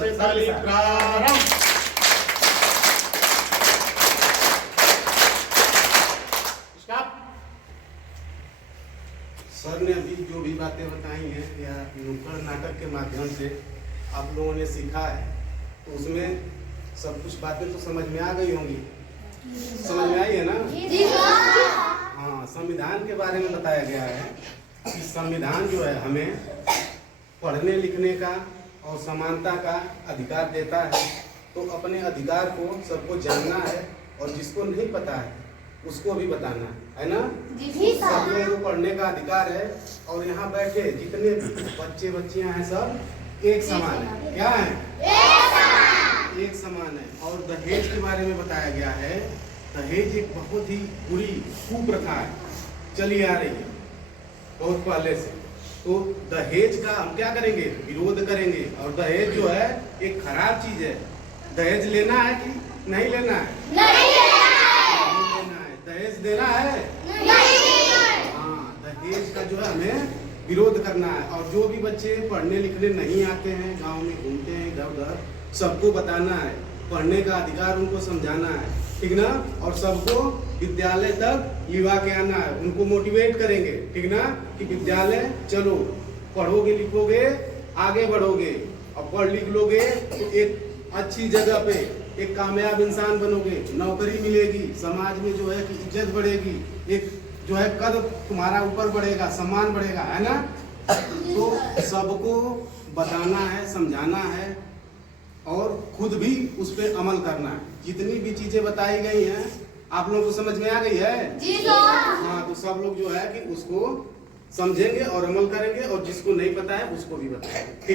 से ताली प्रारंभ। सर ने अभी जो भी बातें बताई हैं या नुक्कड़ नाटक के माध्यम से आप लोगों ने सीखा है, तो उसमें सब कुछ बातें तो समझ में आ गई होंगी। समझ में आई है ना? हाँ, संविधान के बारे में बताया गया है कि संविधान जो है हमें पढ़ने लिखने का और समानता का अधिकार देता है। तो अपने अधिकार को सबको जानना है और जिसको नहीं पता है उसको भी बताना है ना? सब लोगों को पढ़ने का अधिकार है और यहाँ बैठे जितने भी बच्चे बच्चियां हैं सब एक समान है। क्या है? एक समान है। और दहेज के बारे में बताया गया है। दहेज एक बहुत ही बुरी कुप्रथा है, चली आ रही है बहुत पहले से। तो दहेज का हम क्या करेंगे? विरोध करेंगे। और दहेज जो है एक खराब चीज है। दहेज लेना है कि नहीं लेना है? नहीं लेना है। दहेज देना है? नहीं देना है। हाँ, दहेज का जो है हमें विरोध करना है। और जो भी बच्चे पढ़ने लिखने नहीं आते हैं, गांव में घूमते हैं इधर उधर, सबको बताना है, पढ़ने का अधिकार उनको समझाना है, ठीक ना? और सबको विद्यालय तक लिवा के आना है, उनको मोटिवेट करेंगे, ठीक ना? कि विद्यालय चलो, पढ़ोगे लिखोगे आगे बढ़ोगे और पढ़ लिख लोगे तो एक अच्छी जगह पे एक कामयाब इंसान बनोगे, नौकरी मिलेगी, समाज में जो है कि इज्जत बढ़ेगी, एक जो है कद तुम्हारा ऊपर बढ़ेगा, सम्मान बढ़ेगा, है ना? तो सबको बताना है, समझाना है और खुद भी उस पर अमल करना है। जितनी भी चीजें बताई गई हैं आप लोगों को समझ में आ गई है? जी हाँ, तो सब लोग जो है कि उसको समझेंगे और अमल करेंगे और जिसको नहीं पता है उसको भी बताएंगे।